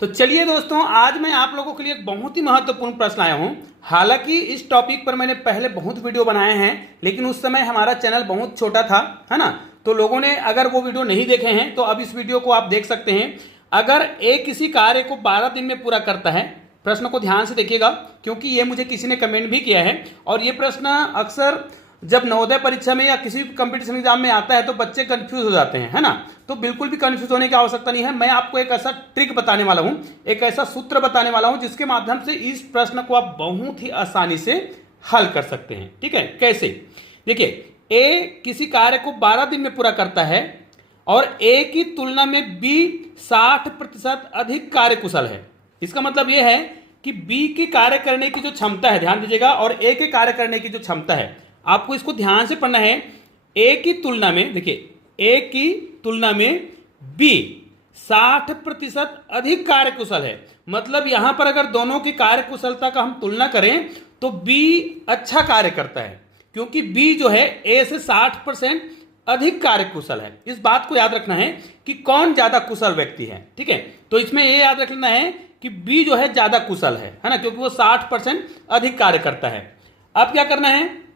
तो चलिए दोस्तों, आज मैं आप लोगों के लिए एक बहुत ही महत्वपूर्ण प्रश्न आया हूं। हालांकि इस टॉपिक पर मैंने पहले बहुत वीडियो बनाए हैं, लेकिन उस समय हमारा चैनल बहुत छोटा था, है ना। तो लोगों ने अगर वो वीडियो नहीं देखे हैं तो अब इस वीडियो को आप देख सकते हैं। अगर एक किसी कार्य को 12 दिन में पूरा करता है, प्रश्न को ध्यान से देखिएगा क्योंकि ये मुझे किसी ने कमेंट भी किया है, और ये प्रश्न अक्सर जब नवोदय परीक्षा में या किसी भी कंपटीशन एग्जाम में आता है तो बच्चे कंफ्यूज हो जाते हैं, है ना। तो बिल्कुल भी कंफ्यूज होने की आवश्यकता नहीं है। मैं आपको एक ऐसा ट्रिक बताने वाला हूं, एक ऐसा सूत्र बताने वाला हूं जिसके माध्यम से इस प्रश्न को आप बहुत ही आसानी से हल कर सकते हैं। ठीक है, कैसे? देखिए, ए किसी कार्य को 12 दिन में पूरा करता है और ए की तुलना में बी 60% अधिक कार्यकुशल है। इसका मतलब यह है कि बी की कार्य करने की जो क्षमता है, ध्यान दीजिएगा, और ए के कार्य करने की जो क्षमता है, आपको इसको ध्यान से पढ़ना है। ए की तुलना में, देखिए, ए की तुलना में बी 60% अधिक कार्यकुशल है। मतलब यहां पर अगर दोनों की कार्यकुशलता का हम तुलना करें तो बी अच्छा कार्य करता है, क्योंकि बी जो है ए से 60% अधिक कार्यकुशल है। इस बात को याद रखना है कि कौन ज्यादा कुशल व्यक्ति है। ठीक है, तो इसमें ये याद रखना है कि बी जो है ज्यादा कुशल है ना, क्योंकि वो 60% अधिक कार्य करता है। अब क्या करना है,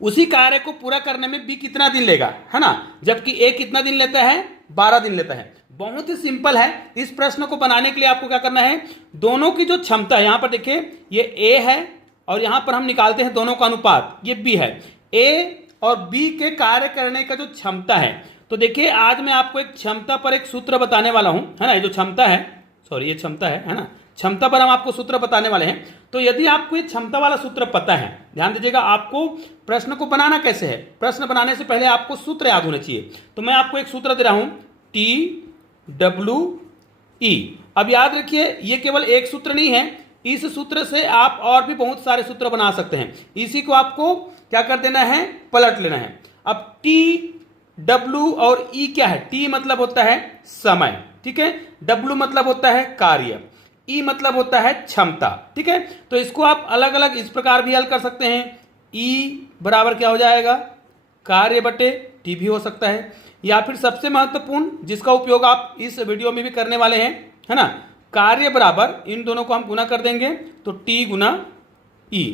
उसी कार्य को पूरा करने में बी कितना दिन लेगा, है ना, जबकि ए कितना दिन लेता है, 12 दिन लेता है। बहुत ही सिंपल है। इस प्रश्न को बनाने के लिए आपको क्या करना है, दोनों की जो क्षमता है, यहां पर देखिए ये ए है और यहां पर हम निकालते हैं दोनों का अनुपात, ये बी है। ए और बी के कार्य करने का जो क्षमता है, तो देखिए आज मैं आपको एक क्षमता पर एक सूत्र बताने वाला हूं, है ना। ये जो क्षमता है, सॉरी ये क्षमता है ना, क्षमता पर हम आपको सूत्र बताने वाले हैं। तो यदि आपको ये क्षमता वाला सूत्र पता है, ध्यान दीजिएगा, आपको प्रश्न को बनाना कैसे है, प्रश्न बनाने से पहले आपको सूत्र याद होने चाहिए। तो मैं आपको एक सूत्र दे रहा हूं, TWE। अब याद रखिए, ये केवल एक सूत्र नहीं है, इस सूत्र से आप और भी बहुत सारे सूत्र बना सकते हैं। इसी को आपको क्या कर देना है, पलट लेना है। अब TW और E क्या है? T मतलब होता है समय, ठीक है, W मतलब होता है कार्य, E मतलब होता है क्षमता। ठीक है, तो इसको आप अलग अलग इस प्रकार भी हल कर सकते हैं। E बराबर क्या हो जाएगा, कार्य बटे T भी हो सकता है, या फिर सबसे महत्वपूर्ण जिसका उपयोग आप इस वीडियो में भी करने वाले हैं, है ना, कार्य बराबर इन दोनों को हम गुना कर देंगे तो T गुना E।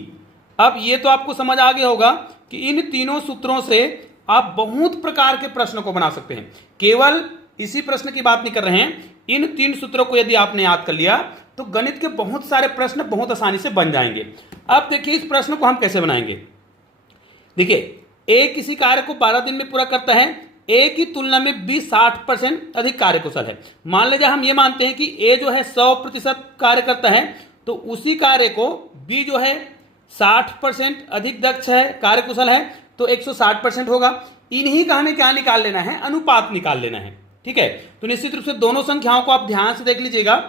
अब ये तो आपको समझ आ गया होगा कि इन तीनों सूत्रों से आप बहुत प्रकार के प्रश्न को बना सकते हैं। केवल इसी प्रश्न की बात नहीं कर रहे हैं, इन 3 सूत्रों को यदि आपने याद कर लिया तो गणित के बहुत सारे प्रश्न बहुत आसानी से बन जाएंगे। अब देखिए इस प्रश्न को हम कैसे बनाएंगे। देखिए, ए किसी कार्य को 12 दिन में पूरा करता है, ए की तुलना में बी 60% अधिक कार्यकुशल है। मान लीजिए हम ये मानते हैं कि ए जो है 100% कार्य करता है, तो उसी कार्य को बी जो है 60% अधिक दक्ष है, कार्यकुशल है, तो 160% होगा। इन्हीं का हमें क्या निकाल लेना है, अनुपात निकाल लेना है। ठीक है, तो निश्चित रूप से दोनों संख्याओं को आप ध्यान से देख लीजिएगा।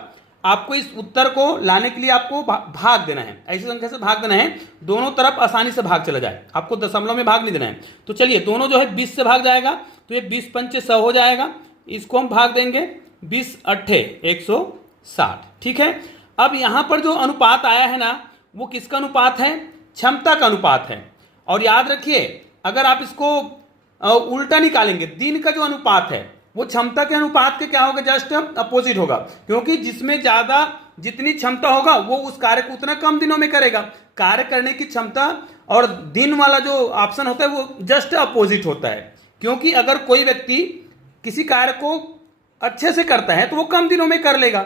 आपको इस उत्तर को लाने के लिए आपको भाग देना है, ऐसी संख्या से भाग देना है, दोनों तरफ आसानी से भाग चला जाए, आपको दशमलव में भाग नहीं देना है। तो चलिए, दोनों जो है 20 से भाग जाएगा, तो ये 20 पंचे 100 हो जाएगा, इसको हम भाग देंगे 20 अट्ठे 160। ठीक है, अब यहां पर जो अनुपात आया है ना, वो किसका अनुपात है, क्षमता का अनुपात है। और याद रखिए, अगर आप इसको उल्टा निकालेंगे, दिन का जो अनुपात है वो क्षमता के अनुपात के क्या होगा, जस्ट अपोजिट होगा, क्योंकि जिसमें ज्यादा जितनी क्षमता होगा वो उस कार्य को उतना कम दिनों में करेगा। कार्य करने की क्षमता और दिन वाला जो ऑप्शन होता है वो जस्ट अपोजिट होता है, क्योंकि अगर कोई व्यक्ति किसी कार्य को अच्छे से करता है तो वो कम दिनों में कर लेगा।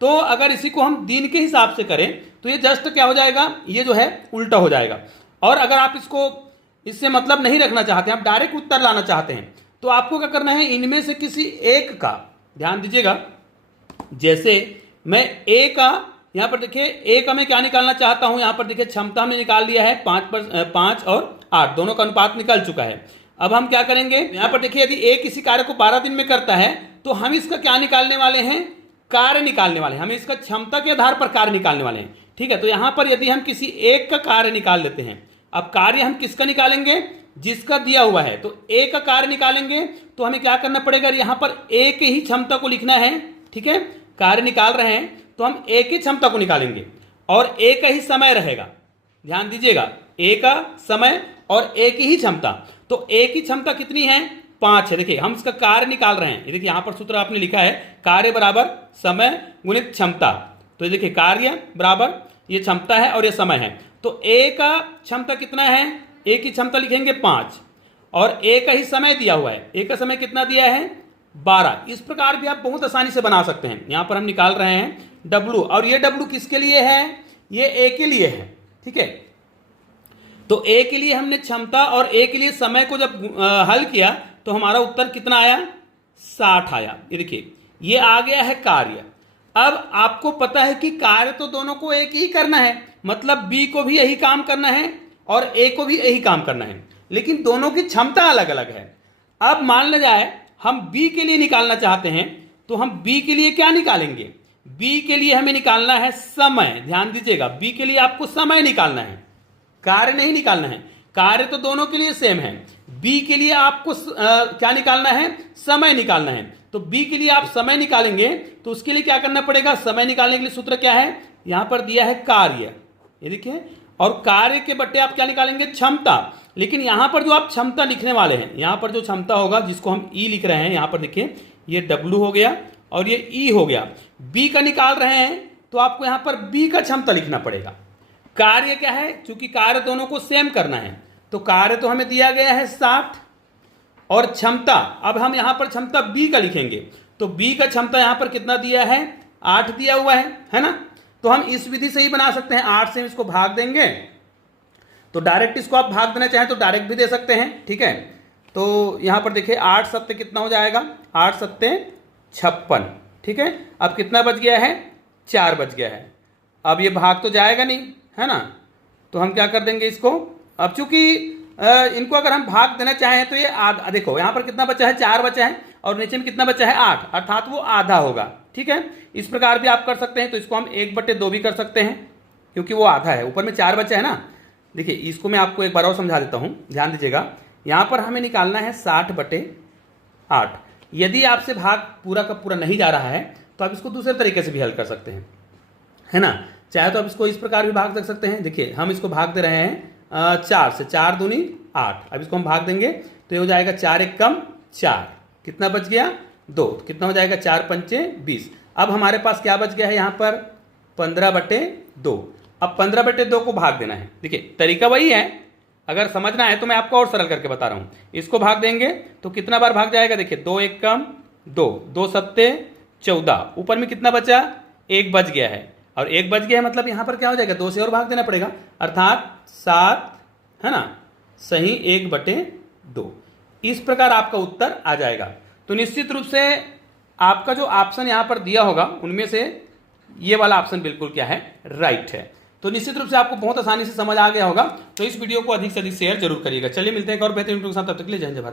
तो अगर इसी को हम दिन के हिसाब से करें तो ये जस्ट क्या हो जाएगा, ये जो है उल्टा हो जाएगा। और अगर आप इसको इससे मतलब नहीं रखना चाहते हैं, आप डायरेक्ट उत्तर लाना चाहते हैं, तो आपको क्या करना है, इनमें से किसी एक का, ध्यान दीजिएगा, जैसे मैं ए का, यहां पर देखिए ए का मैं क्या निकालना चाहता हूं, यहां पर देखिए क्षमता हमने निकाल लिया है, 5 और 8 दोनों का अनुपात निकल चुका है। अब हम क्या करेंगे, यहां पर देखिए यदि ए किसी कार्य को 12 दिन में करता है तो हम इसका क्या निकालने वाले हैं, कार्य निकालने वाले हैं, हम इसका क्षमता के आधार पर कार्य निकालने वाले हैं। ठीक है, तो यहां पर यदि हम किसी एक का कार्य निकाल लेते हैं, अब कार्य हम किसका निकालेंगे, जिसका दिया हुआ है, तो ए का कार्य निकालेंगे तो हमें क्या करना पड़ेगा, यहां पर ए की ही क्षमता को लिखना है। ठीक है, कार्य निकाल रहे हैं तो हम ए की क्षमता को निकालेंगे और ए का ही समय रहेगा, ध्यान दीजिएगा, ए का समय और ए की ही क्षमता। तो ए की क्षमता कितनी है, 5 है। देखिए हम इसका कार्य निकाल रहे हैं। ये देखिए यहाँ पर सूत्र आपने लिखा है कार्य बराबर समय गुणित क्षमता। तो ये देखिए कार्य बराबर ये क्षमता है और ये समय है। तो ए का क्षमता कितना है, ए की क्षमता लिखेंगे 5 और ए का ही समय दिया हुआ है। ए का समय कितना दिया है 12। इस प्रकार भी आप बहुत आसानी से बना सकते हैं। यहां पर हम निकाल रहे हैं W और ये W किसके लिए है, ये ए के लिए है। ठीक है, तो ए के लिए हमने क्षमता और ए के लिए समय को जब हल किया तो हमारा उत्तर कितना आया 60 आया। ये देखिए ये आ गया है कार्य। अब आपको पता है कि कार्य तो दोनों को एक ही करना है, मतलब बी को भी यही काम करना है और ए को भी यही काम करना है, लेकिन दोनों की क्षमता अलग अलग है। अब मान लिया जाए हम बी के लिए निकालना चाहते हैं तो हम बी के लिए क्या निकालेंगे, बी के लिए हमें निकालना है समय। ध्यान दीजिएगा बी के लिए आपको समय निकालना है, कार्य नहीं निकालना है। कार्य तो दोनों के लिए सेम है, बी के लिए आपको क्या निकालना है, समय निकालना है। तो बी के लिए आप समय निकालेंगे तो उसके लिए क्या करना पड़ेगा, समय निकालने के लिए सूत्र क्या है, यहां पर दिया है कार्य, ये देखिए, और कार्य के बट्टे आप क्या निकालेंगे क्षमता। लेकिन यहां पर जो आप क्षमता लिखने वाले हैं, यहां पर जो क्षमता होगा जिसको हम ई लिख रहे हैं, यहां पर देखिए ये डब्ल्यू हो गया और ये ई हो गया। बी का निकाल रहे हैं तो आपको यहां पर बी का क्षमता लिखना पड़ेगा। कार्य क्या है, चूंकि कार्य दोनों को सेम करना है तो कार्य तो हमें दिया गया है 60 और क्षमता, अब हम यहां पर क्षमता बी का लिखेंगे तो बी का क्षमता यहां पर कितना दिया है 8 दिया हुआ है ना। तो हम इस विधि से ही बना सकते हैं, 8 से हम इसको भाग देंगे तो डायरेक्ट इसको आप भाग देना चाहें तो डायरेक्ट भी दे सकते हैं। ठीक है, तो यहां पर देखिए 8 सत्ते कितना हो जाएगा, 8 सत्ते 56। ठीक है, अब कितना बच गया है 4 बच गया है। अब ये भाग तो जाएगा नहीं है ना, तो हम क्या कर देंगे इसको, अब चूंकि इनको अगर हम भाग देना चाहें तो ये आधा, देखो यहां पर कितना बचा है 4 बचा है और नीचे में कितना बचा है 8, अर्थात वो आधा होगा। ठीक है, इस प्रकार भी आप कर सकते हैं। तो इसको हम 1/2 भी कर सकते हैं क्योंकि वो आधा है, ऊपर में 4 बचा है ना। देखिए इसको मैं आपको एक बार और समझा देता हूं, ध्यान दीजिएगा। यहां पर हमें निकालना है 60/8। यदि आपसे भाग पूरा का पूरा नहीं जा रहा है तो आप इसको दूसरे तरीके से भी हल कर सकते हैं, है ना। चाहे तो आप इसको इस प्रकार भी भाग सकते हैं। देखिए हम इसको भाग दे रहे हैं 4 से, 4 दूनी 8। अब इसको हम भाग देंगे तो ये हो जाएगा 4 1 कम 4, कितना बच गया 2, कितना हो जाएगा 4 पंचे 20। अब हमारे पास क्या बच गया है यहाँ पर 15/2। अब 15/2 को भाग देना है। देखिए तरीका वही है, अगर समझना है तो मैं आपको और सरल करके बता रहा हूँ। इसको भाग देंगे तो कितना बार भाग जाएगा, देखिए 2 1 कम 2, 2 सत्ते 14, ऊपर में कितना बचा 1 बच गया है, और 1 बच गया है मतलब यहाँ पर क्या हो जाएगा 2 से और भाग देना पड़ेगा, अर्थात 7 है ना, सही 1/2। इस प्रकार आपका उत्तर आ जाएगा। तो निश्चित रूप से आपका जो ऑप्शन यहाँ पर दिया होगा उनमें से ये वाला ऑप्शन बिल्कुल क्या है राइट है। तो निश्चित रूप से आपको बहुत आसानी से समझ आ गया होगा। तो इस वीडियो को अधिक से अधिक शेयर जरूर करिएगा। चलिए मिलते हैं एक और बेहतरीन वीडियो के साथ, तब तक के लिए जय हिंद जय भारत।